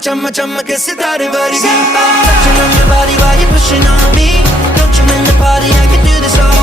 chumma chumma ke sitare vargi. Touching on your body while you're pushing on me. Don't you in the party, I can do this all